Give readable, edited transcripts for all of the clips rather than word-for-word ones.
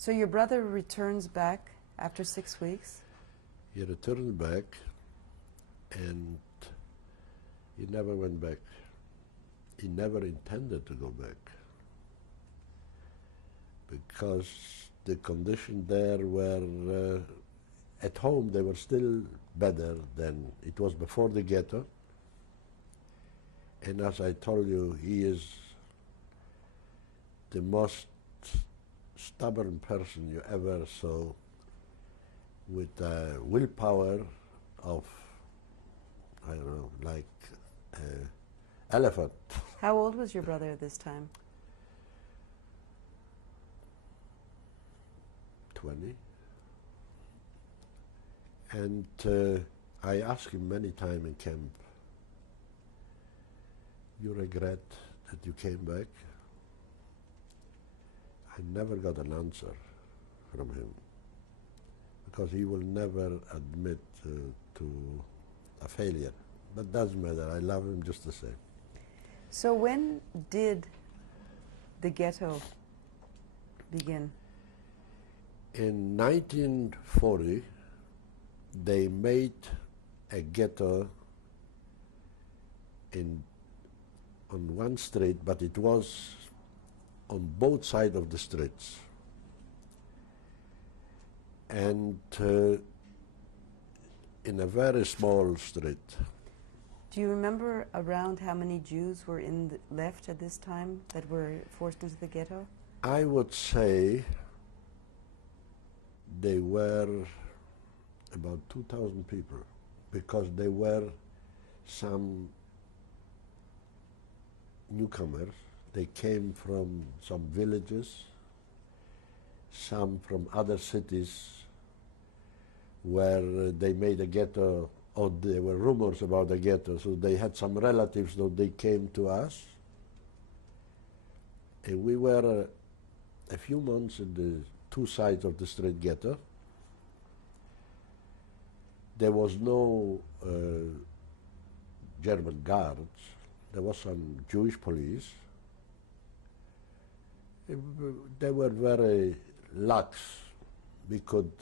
So your brother returns back after 6 weeks? He returned back, and he never went back. He never intended to go back, because the conditions there were, at home they were still better than it was before the ghetto. And as I told you, he is the most stubborn person you ever saw, with willpower of, I don't know, like an elephant. How old was your brother at this time? 20. And I asked him many times in camp, "You regret that you came back?" I never got an answer from him, because he will never admit to a failure. But doesn't matter, I love him just the same. So when did the ghetto begin? In 1940, they made a ghetto on one street, but it was on both sides of the streets. And in a very small street. Do you remember around how many Jews were left at this time that were forced into the ghetto? I would say they were about 2,000 people, because there were some newcomers. They came from some villages, some from other cities where they made a ghetto, or there were rumors about a ghetto, so they had some relatives, so they came to us. And we were a few months in the two sides of the street ghetto. There was no German guards. There was some Jewish police. They were very lax. We could,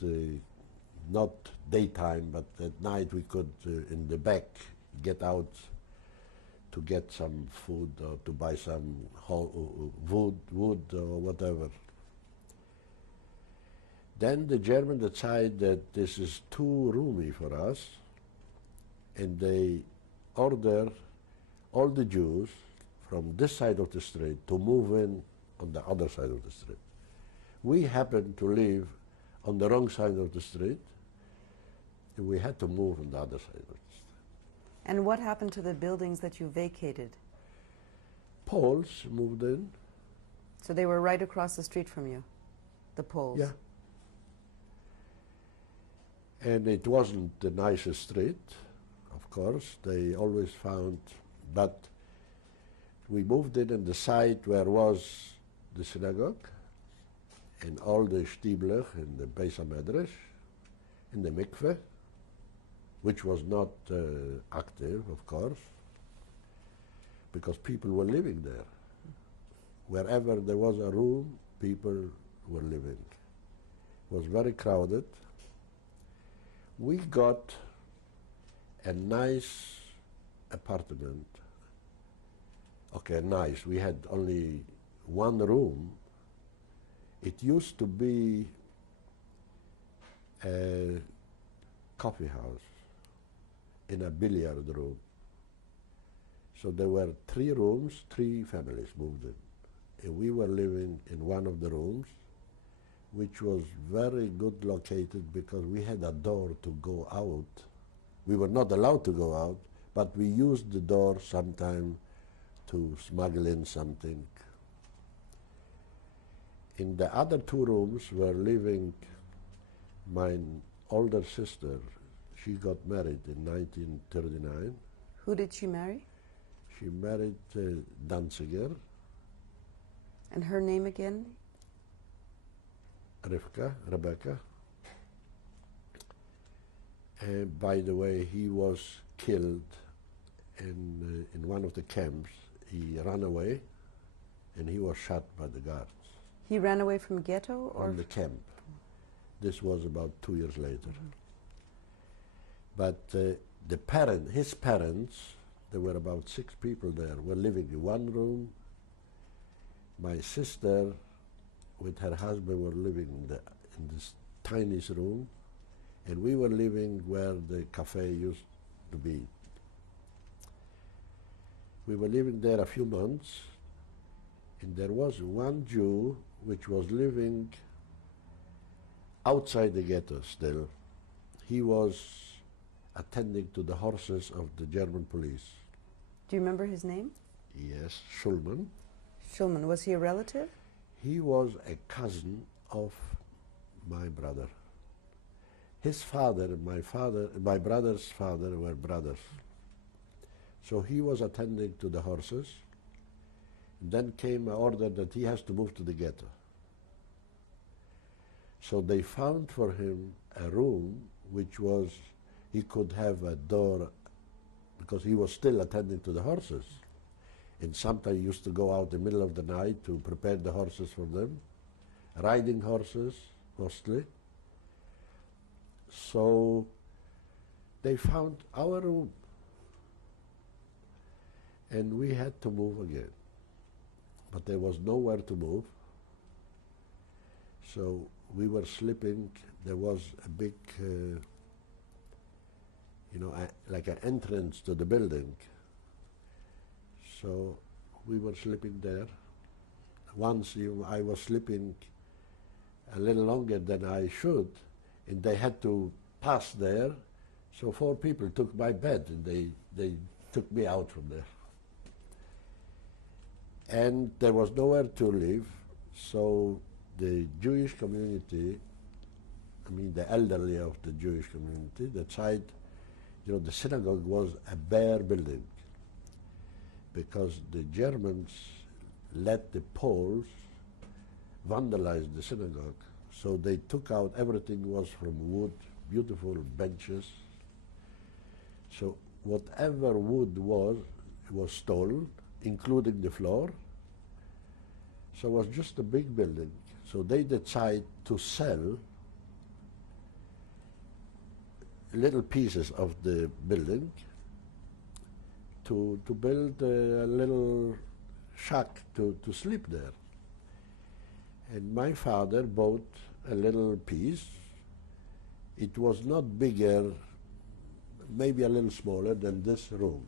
not daytime, but at night we could, in the back, get out to get some food or to buy some wood or whatever. Then the Germans decided that this is too roomy for us, and they ordered all the Jews from this side of the street to move in on the other side of the street. We happened to live on the wrong side of the street, and we had to move on the other side of the street. And what happened to the buildings that you vacated? Poles moved in. So they were right across the street from you, the Poles? Yeah. And it wasn't the nicest street, of course. They always found, but we moved in the site where was the synagogue, and all the Stiebler and the Beis HaMedrash, and the mikveh, which was not active, of course, because people were living there. Wherever there was a room, people were living. It was very crowded. We got a nice apartment. Okay, nice. We had only one room. It used to be a coffee house in a billiard room. So there were 3 rooms, 3 families moved in. And we were living in one of the rooms, which was very good located because we had a door to go out. We were not allowed to go out, but we used the door sometime to smuggle in something. In the other 2 rooms were living my older sister. She got married in 1939. Who did she marry? She married Danziger. And her name again? Rebecca. By the way, he was killed in one of the camps. He ran away, and he was shot by the guards. He ran away from ghetto or from the camp. This was about 2 years later. But his parents, there were about 6 people there, were living in one room. My sister with her husband were living in this tiniest room, and we were living where the cafe used to be. We were living there a few months, and there was one Jew which was living outside the ghetto still. He was attending to the horses of the German police. Do you remember his name? Yes, Schulman. Schulman. Was he a relative? He was a cousin of my brother. His father and my brother's father were brothers. So he was attending to the horses. Then came an order that he has to move to the ghetto. So they found for him a room which was, he could have a door because he was still attending to the horses. And sometimes he used to go out in the middle of the night to prepare the horses for them, riding horses mostly. So they found our room. And we had to move again. But there was nowhere to move. So we were sleeping. There was a big, like an entrance to the building. So we were sleeping there. Once I was sleeping a little longer than I should, and they had to pass there. So 4 people took my bed, and they took me out from there. And there was nowhere to live, so the Jewish community, the elderly of the Jewish community, decided, the synagogue was a bare building because the Germans let the Poles vandalize the synagogue. So they took out, everything was from wood, beautiful benches. So whatever wood was stolen, including the floor. So it was just a big building. So they decided to sell little pieces of the building to build a little shack to sleep there. And my father bought a little piece. It was not bigger, maybe a little smaller than this room.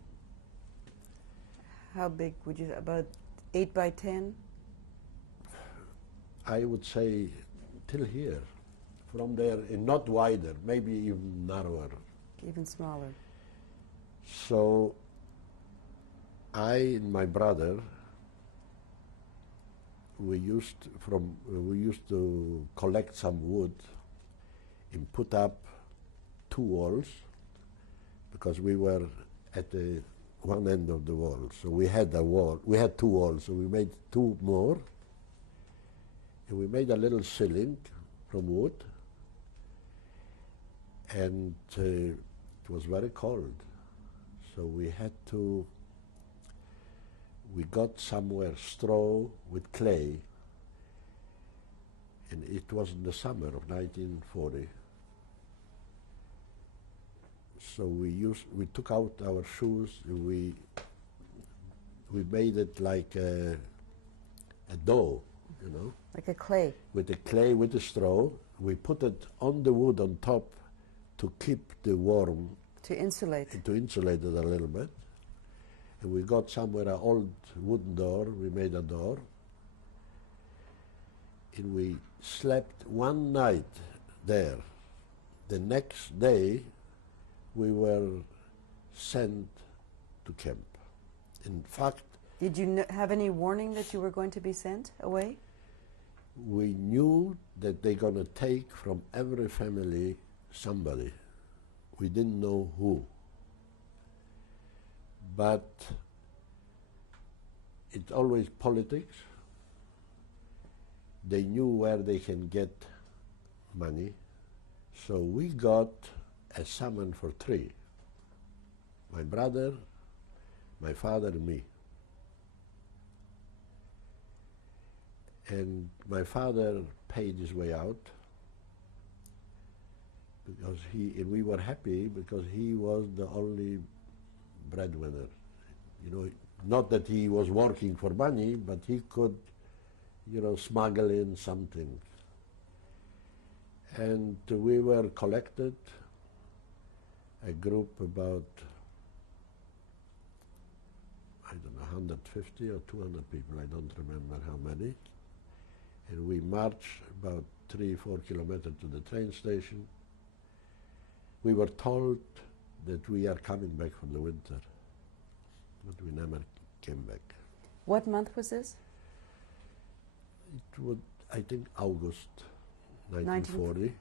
How big would you, about 8 by 10? I would say till here. From there, and not wider, maybe even narrower. Even smaller. So I and my brother, we used to collect some wood and put up 2 walls because we were at the one end of the wall. So we had 2 walls, so we made 2 more. And we made a little ceiling from wood. And it was very cold. So we got somewhere straw with clay. And it was in the summer of 1940. So we took out our shoes, and we made it like a dough, Like a clay. With the clay, with the straw. We put it on the wood on top to keep the warm. To insulate. To insulate it a little bit. And we got somewhere an old wooden door. We made a door. And we slept one night there. The next day, we were sent to camp. In fact, did you have any warning that you were going to be sent away? We knew that they're going to take from every family somebody. We didn't know who. But it's always politics. They knew where they can get money. So we got a summons for 3. My brother, my father, and me. And my father paid his way out because and we were happy because he was the only breadwinner. You know, not that he was working for money, but he could, you know, smuggle in something. And we were collected, a group about, I don't know, 150 or 200 people, I don't remember how many. And we marched about 3-4 kilometers to the train station. We were told that we are coming back from the winter, but we never came back. What month was this? It was, I think, August 1940.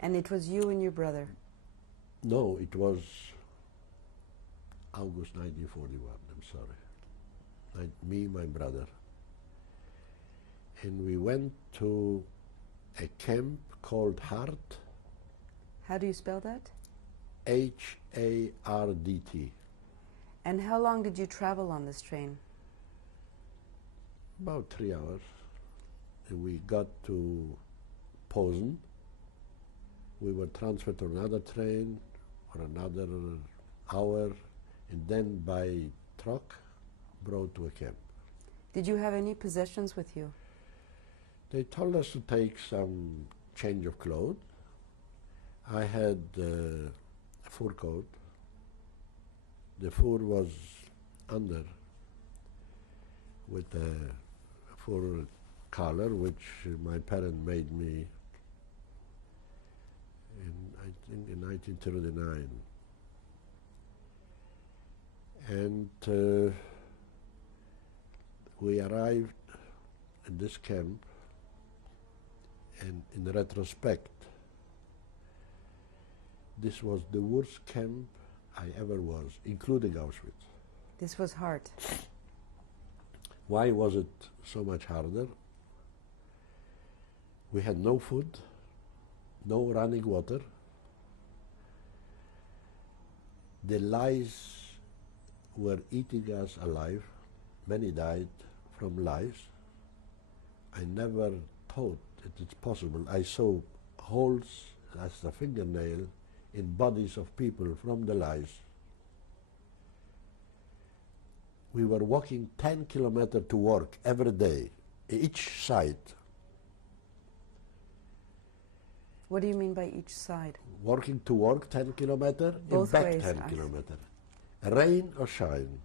And it was you and your brother? No, it was August 1941, I'm sorry. Me, my brother. And we went to a camp called Hart. How do you spell that? H-A-R-D-T. And how long did you travel on this train? About 3 hours. And we got to Posen. We were transferred to another train for another hour, and then by truck brought to a camp. Did you have any possessions with you? They told us to take some change of clothes. I had a fur coat. The fur was under with a fur collar, which my parents made me I think in 1939. And we arrived in this camp, and in retrospect, this was the worst camp I ever was, including Auschwitz. This was hard. Why was it so much harder? We had no food, no running water. The lice were eating us alive. Many died from lice. I never thought that it's possible. I saw holes as a fingernail in bodies of people from the lice. We were walking 10 kilometers to work every day, each side. What do you mean by each side? Working to work 10 kilometers and Both back ways. 10 kilometers. Rain or shine.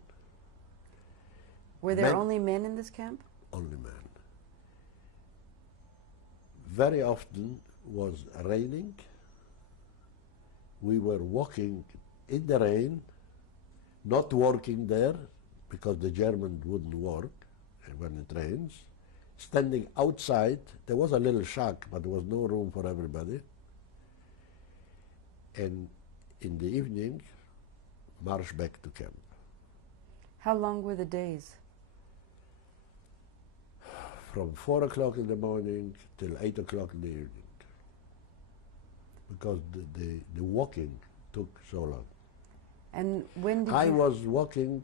Were there only men in this camp? Only men. Very often was raining. We were walking in the rain, not working there because the Germans wouldn't work when it rains. Standing outside, there was a little shack, but there was no room for everybody. And in the evening, march back to camp. How long were the days? From 4 o'clock in the morning till 8 o'clock in the evening, because the walking took so long. And when did I was walking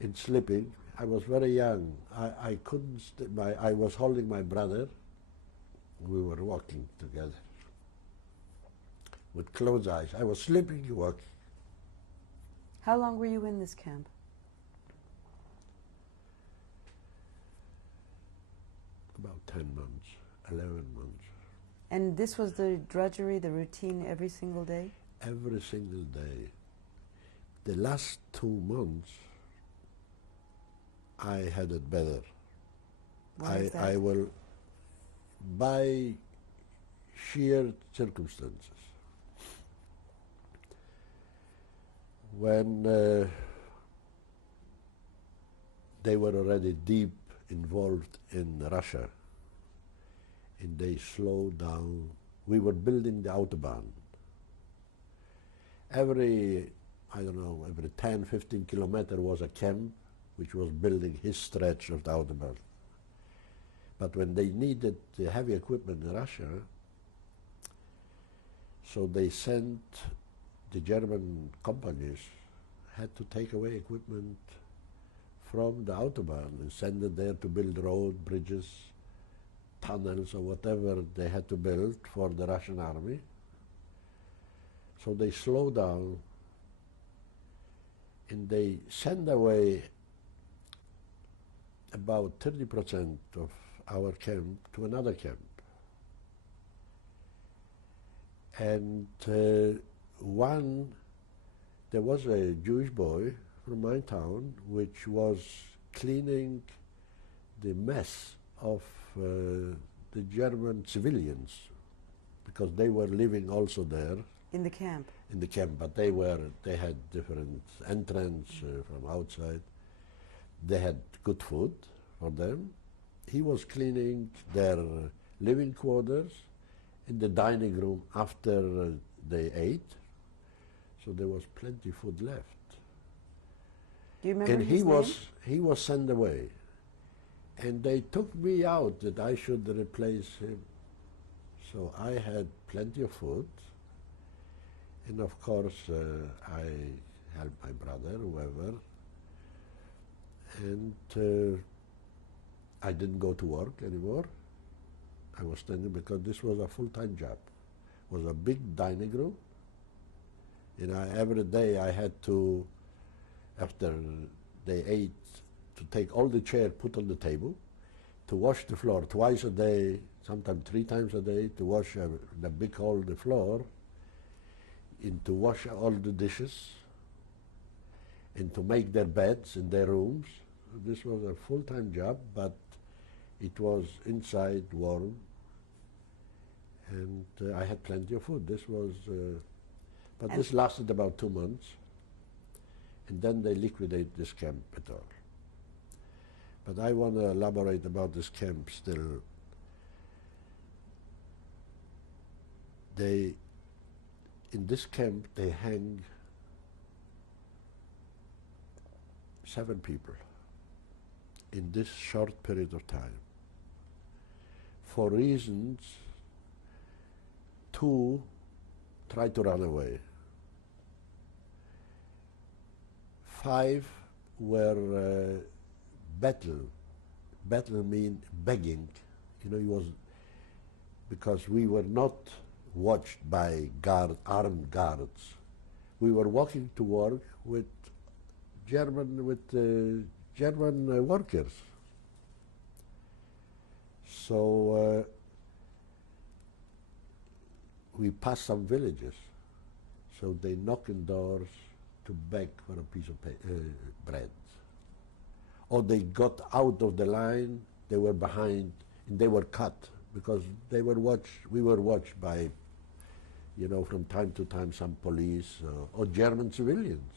and sleeping. I was very young. I couldn't. I was holding my brother. We were walking together with closed eyes. I was sleeping, walking. How long were you in this camp? About 10 months, 11 months. And this was the drudgery, the routine every single day? Every single day. The last 2 months, I had it better. Why is that? I will, by sheer circumstances. When they were already deep involved in Russia, and they slowed down. We were building the Autobahn. Every 10, 15 kilometers was a camp which was building his stretch of the Autobahn. But when they needed the heavy equipment in Russia, so they sent the German companies had to take away equipment from the Autobahn and sent it there to build road, bridges, tunnels, or whatever they had to build for the Russian army. So they slow down and they send away about 30% of our camp to another camp. And there was a Jewish boy from my town which was cleaning the mess of the German civilians, because they were living also there. In the camp? In the camp, but they had different entrance from outside. They had good food for them. He was cleaning their living quarters in the dining room after they ate, so there was plenty food left. Do you remember and his name? he was sent away, and they took me out that I should replace him. So I had plenty of food, and of course I helped my brother, whoever, and I didn't go to work anymore. I was standing because this was a full-time job. It was a big dining room. You know, every day I had to, after they ate, to take all the chairs, put on the table, to wash the floor twice a day, sometimes 3 times a day, to wash the big hole, the floor, and to wash all the dishes, and to make their beds in their rooms. This was a full-time job, but it was inside warm, and I had plenty of food. This was, but this lasted about 2 months, and then they liquidated this camp at all. But I want to elaborate about this camp still. In this camp, they hang 7 people in this short period of time. For reasons, 2 tried to run away. 5 were battle. Battle mean begging. You know, it was because we were not watched by armed guards. We were walking to work with German workers. So we passed some villages. So they knocked on doors to beg for a piece of bread. Or they got out of the line, they were behind, and they were cut because we were watched by, you know, from time to time some police or German civilians.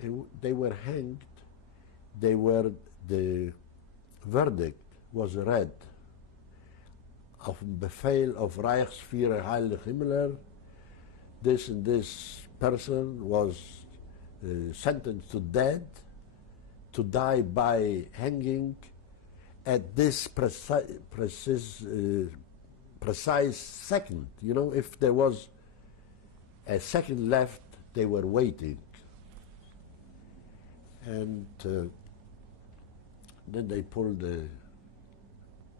And they were hanged. The verdict was read auf dem Befehl of Reichsführer Heinrich Himmler. This and this person was sentenced to death, to die by hanging at this precise second. You know, if there was a second left, they were waiting. And then they pulled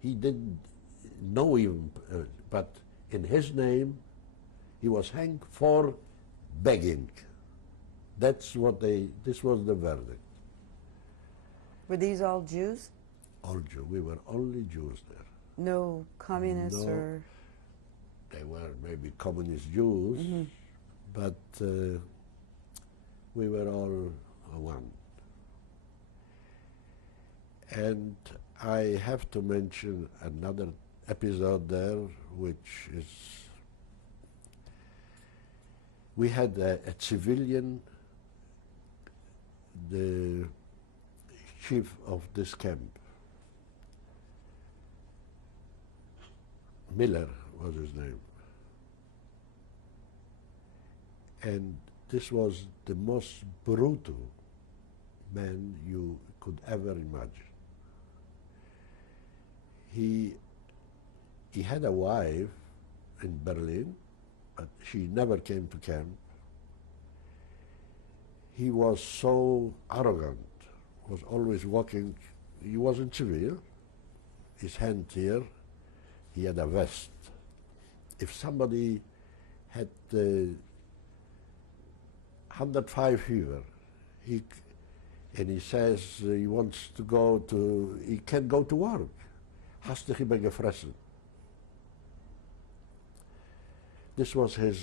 he didn't know even, but in his name, he was hanged for begging. This was the verdict. Were these all Jews? All Jews. We were only Jews there. No communists No. or... They were maybe communist Jews, Mm-hmm. but we were all one. And I have to mention another episode there, which is, we had a civilian, the chief of this camp. Miller was his name. And this was the most brutal man you could ever imagine. He had a wife in Berlin, but she never came to camp. He was so arrogant was always walking. He wasn't civil. His hand here, he had a vest. If somebody had 105 fever, and he says he wants to go to, he can't go to work. Hast du chyba gefressen? This was his,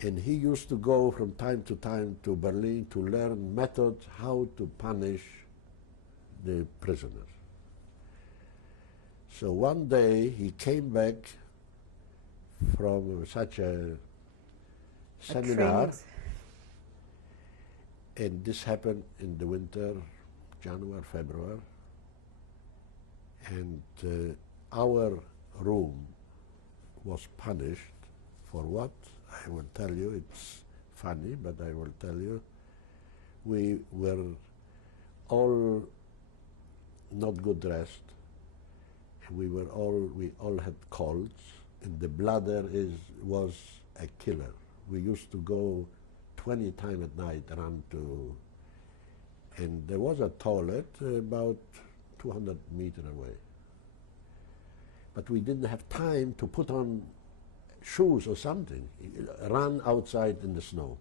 and he used to go from time to time to Berlin to learn methods how to punish the prisoners. So one day he came back from such a seminar, and this happened in the winter, January, February, and our room was punished for what? I will tell you, it's funny, but I will tell you. We were all not good dressed. We all had colds, and the bladder was a killer. We used to go 20 times at night run to, and there was a toilet about 200 meters away. But we didn't have time to put on shoes or something, run outside in the snow.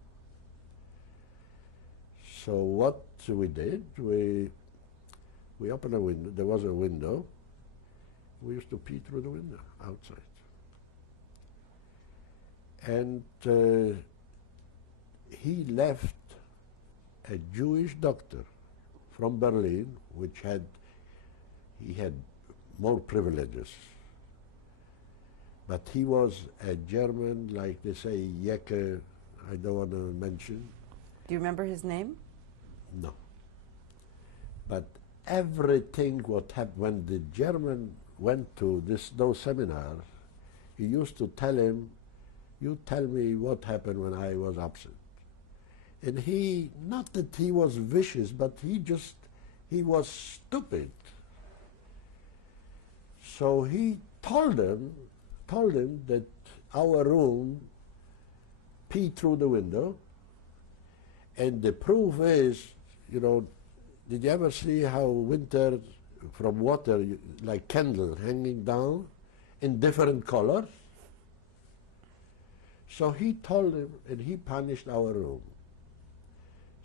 So what we did, we opened a window, there was a window, we used to pee through the window outside. And he left a Jewish doctor from Berlin, he had more privileges. But he was a German, like they say, Jecke, I don't want to mention. Do you remember his name? No. But everything what happened, when the German went to those seminars, he used to tell him, you tell me what happened when I was absent. And he, not that he was vicious, but he was stupid. So he told him that our room peed through the window, and the proof is, you know, did you ever see how winter from water, like candle hanging down in different colors? So he told him, and he punished our room.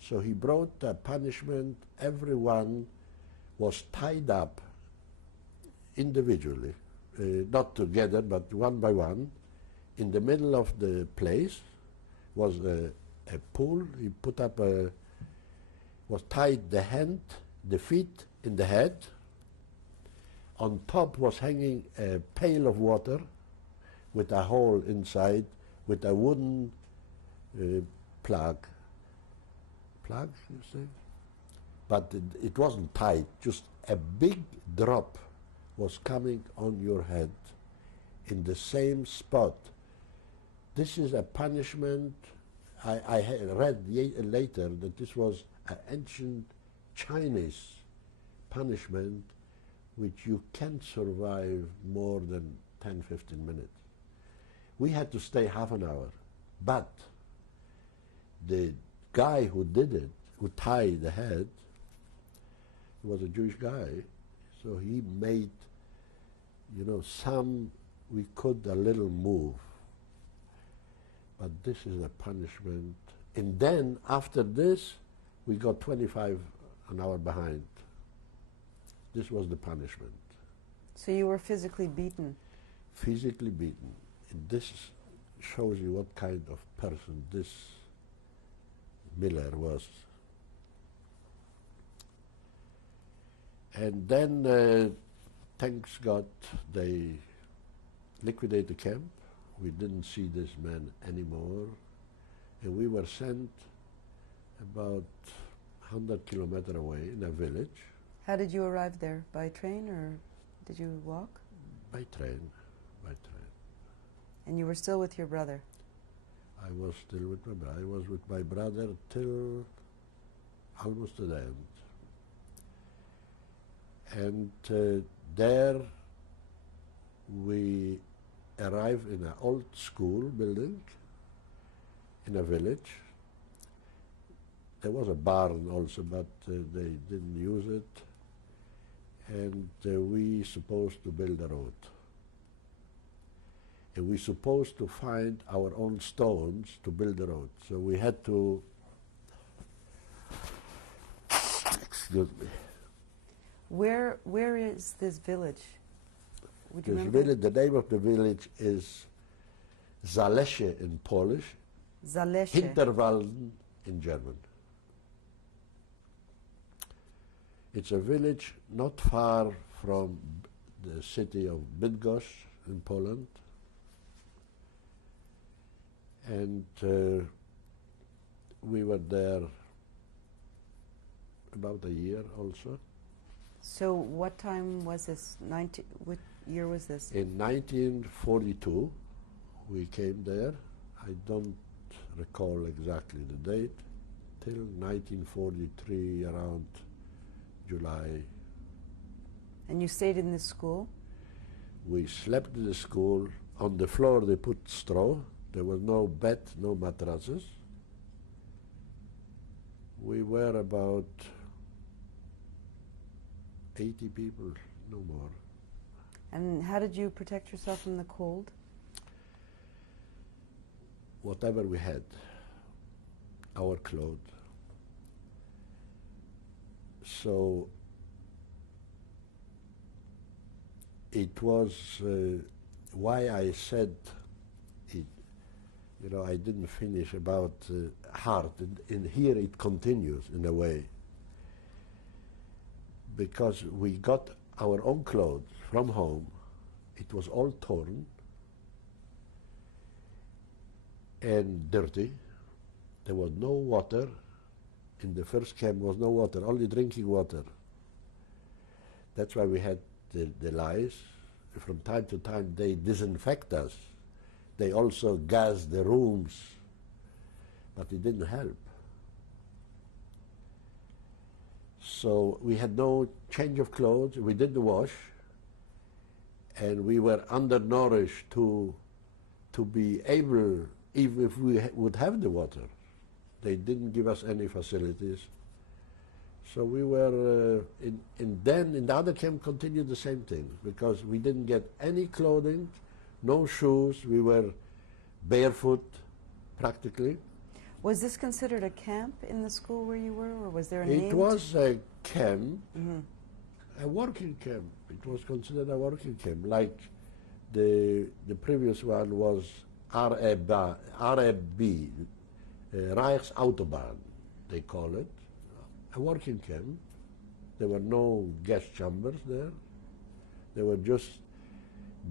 So he brought a punishment. Everyone was tied up individually, not together, but one by one. In the middle of the place was a pool. He put up was tied the hand, the feet in the head. On top was hanging a pail of water with a hole inside, with a wooden plug. Plug, you say? But it wasn't tight, just a big drop was coming on your head in the same spot. This is a punishment. I read later that this was an ancient Chinese punishment which you can't survive more than 10, 15 minutes. We had to stay half an hour, but the guy who did it, who tied the head, was a Jewish guy, so he made, you know, we could a little move. But this is a punishment. And then after this, we got 25 an hour behind. This was the punishment. So you were physically beaten? Physically beaten. And this shows you what kind of person this Miller was. And then, thanks God, they liquidated the camp. We didn't see this man anymore. And we were sent about 100 kilometers away in a village. How did you arrive there? By train or did you walk? By train, by train. And you were still with your brother? I was still with my brother. I was with my brother till almost to the end. And there we arrived in an old school building in a village. There was a barn also, but they didn't use it. And we supposed to build a road. And we supposed to find our own stones to build the road. So we had to, excuse me. Where is this village? Would you This remember? village, the name of the village is Zalesie in Polish, Zalesie. Hinterwalden in German. It's a village not far from the city of Bydgoszcz in Poland. And we were there about a year also. So what time was this? What year was this? In 1942, we came there. I don't recall exactly the date, till 1943, around July. And you stayed in this school? We slept in the school. On the floor they put straw. There was no bed, no mattresses. We were about 80 people, no more. And how did you protect yourself from the cold? Whatever we had, our clothes. So it was why I said it, you know, I didn't finish about heart. In here it continues in a way, because we got our own clothes from home. It was all torn and dirty. There was no water. In the first camp was no water, only drinking water. That's why we had the lice. From time to time they disinfect us. They also gas the rooms, but it didn't help. So we had no change of clothes, we didn't wash, and we were undernourished to be able, even if we would have the water. They didn't give us any facilities. So we were, then in the other camp continued the same thing, because we didn't get any clothing, no shoes, we were barefoot practically. Was this considered a camp in the school where you were, or was there a name? It was a camp, Mm-hmm. a working camp. It was considered a working camp, like the previous one was RAB, Reichsautobahn, they call it, a working camp. There were no gas chambers there. They were just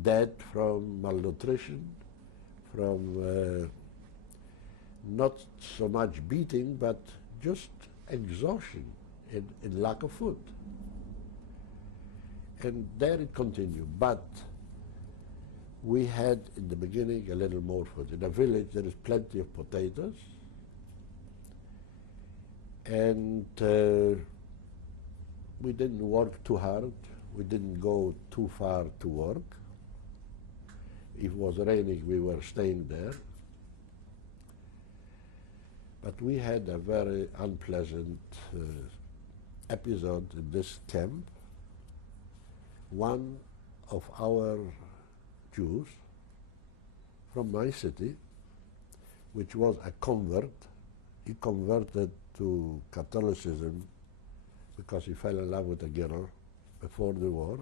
dead from malnutrition, from not so much beating, but just exhaustion and lack of food. And there it continued. But we had in the beginning a little more food. In a village there is plenty of potatoes, and we didn't work too hard. We didn't go too far to work. If it was raining, we were staying there. But we had a very unpleasant episode in this camp. One of our Jews from my city, which was a convert, he converted to Catholicism because he fell in love with a girl before the war.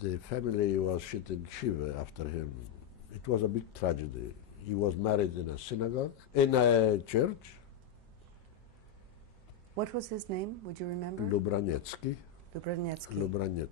The family was shitting shiva after him. It was a big tragedy. He was married in a synagogue, in a church. What was his name? Would you remember? Lubraniecki. Lubraniecki. Lubraniecki.